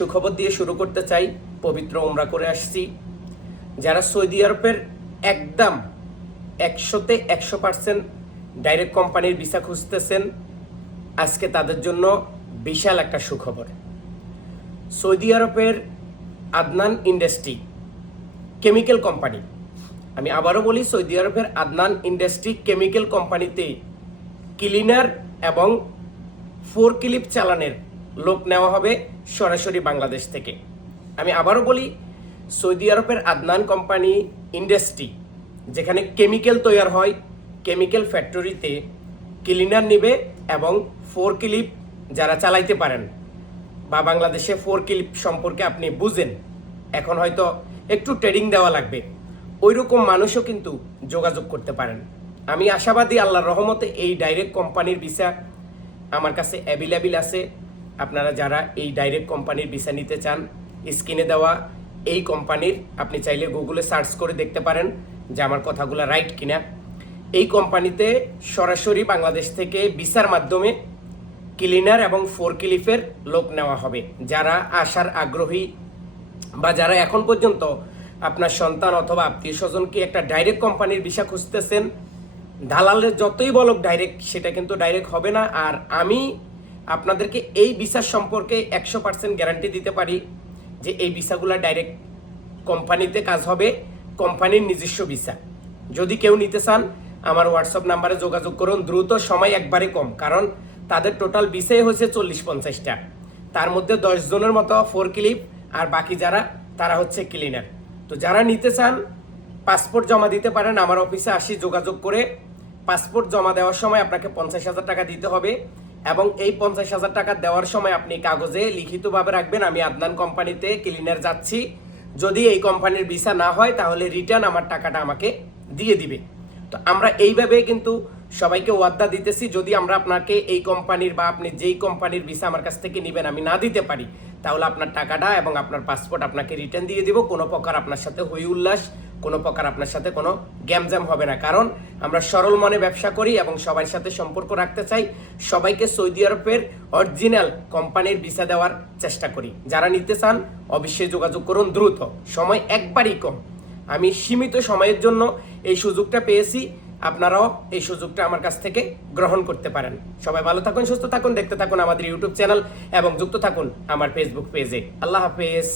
সুখবর দিয়ে শুরু করতে চাই, পবিত্র ওমরা করে আসছি। যারা সৌদি আরবের একদম একশোতে একশো পার্সেন্ট ডাইরেক্ট কোম্পানির ভিসা খুঁজতেছেন, আজকে তাদের জন্য বিশাল একটা সুখবর। সৌদি আরবের আদনান ইন্ডাস্ট্রি, কেমিক্যাল কোম্পানি। আমি আবারও বলি, সৌদি আরবের আদনান ইন্ডাস্ট্রি কেমিক্যাল কোম্পানিতে ক্লিনার এবং ফোর ক্লিপ চালানের লোক নেওয়া হবে। সরাসরি বাংলাদেশ থেকে। আমি আবারও বলি, সৌদি আরবের আদনান কোম্পানি ইন্ডাস্ট্রি, যেখানে কেমিক্যাল তৈরি হয়, কেমিক্যাল ফ্যাক্টরিতে ক্লিনার নেবে এবং ফোর ক্লিপ যারা চালাইতে পারেন। বা বাংলাদেশে ফোর ক্লিপ সম্পর্কে আপনি বুঝেন, এখন হয়তো একটু ট্রেডিং দেওয়া লাগবে। ওই রকম মানুষও কিন্তু যোগাযোগ করতে পারেন। আমি আশাবাদী আল্লাহর রহমতে এই ডাইরেক্ট কোম্পানির ভিসা আমার কাছে অ্যাভেলেবেল আছে। আপনারা যারা এই ডাইরেক্ট কোম্পানির ভিসা নিতে চান স্ক্রিনে দেওয়া এই কোম্পানির আপনি চাইলে গুগলে সার্চ করে দেখতে পারেন যে আমার কথাগুলো রাইট কিনা। এই কোম্পানিতে সরাসরি বাংলাদেশ থেকে ভিসার মাধ্যমে ক্লিনার এবং ফোর ক্লিফের লোক নেওয়া হবে। যারা আসার আগ্রহী বা যারা এখন পর্যন্ত আপনার সন্তান অথবা আত্মীয় স্বজনকে একটা ডাইরেক্ট কোম্পানির ভিসা খুঁজতেছেন, দালালের যতই বলক ডাইরেক্ট সেটা কিন্তু ডাইরেক্ট হবে না। আর আমি আপনাদেরকে এই ভিসার সম্পর্কে একশো পার্সেন্ট গ্যারান্টি দিতে পারি যে এই ভিসাগুলো ডাইরেক্ট কোম্পানিতে কাজ হবে কোম্পানির নিজস্ব ভিসা। যদি কেউ নিতে চান, আমার হোয়াটসঅ্যাপ নাম্বারে যোগাযোগ করুন, দ্রুত সময় একবারে কম, কারণ তাদের টোটাল ভিসাই হয়েছে চল্লিশ পঞ্চাশটা। তার মধ্যে জনের মতো ফোর ক্লিপ আর বাকি যারা, তারা হচ্ছে ক্লিনার তো যারা নিতে চান পাসপোর্ট জমা দিতে পারেন, আমার অফিসে আসি যোগাযোগ করে পাসপোর্ট জমা দেওয়ার সময় আপনাকে পঞ্চাশ হাজার টাকা দিতে হবে। এবং এই পঞ্চাশ হাজার টাকা দেওয়ার সময় আপনি কাগজে লিখিতভাবে রাখবেন, আমি আদনান কোম্পানিতে ক্লিনার যাচ্ছি। যদি এই কোম্পানির ভিসা না হয়, তাহলে রিটার্ন আমার টাকাটা আমাকে দিয়ে দিবে। তো আমরা এইভাবে কিন্তু সবাইকে ওয়াদা দিতেছি, যদি আমরা আপনাকে এই কোম্পানির বা আপনি যেই কোম্পানির ভিসা আমার কাছ থেকে নেবেন, আমি না দিতে পারি তাহলে আপনার টাকাটা এবং আপনার পাসপোর্ট আপনাকে রিটার্ন দিয়ে দিব। কোনো প্রকার আপনার সাথে হই উল্লাস, কোনো প্রকার আপনার সাথে কোনো গ্যামজাম হবে না। কারণ আমরা সরল মনে ব্যবসা করি এবং সবার সাথে সম্পর্ক রাখতে চাই। সবাইকে সৌদি আরবের অরিজিনাল কোম্পানির ভিসা দেওয়ার চেষ্টা করি। যারা নিতে চান, অবশ্যই যোগাযোগ করুন দ্রুত। সময় একবারই কম। আমি সীমিত সময়ের জন্য এই সুযোগটা পেয়েছি। আপনারাও এই সুযোগটা আমার কাছ থেকে গ্রহণ করতে পারেন। সবাই ভালো থাকুন, সুস্থ থাকুন, দেখতে থাকুন আমাদের ইউটিউব চ্যানেল এবং যুক্ত থাকুন আমার ফেসবুক পেজে আল্লাহ হাফেজ।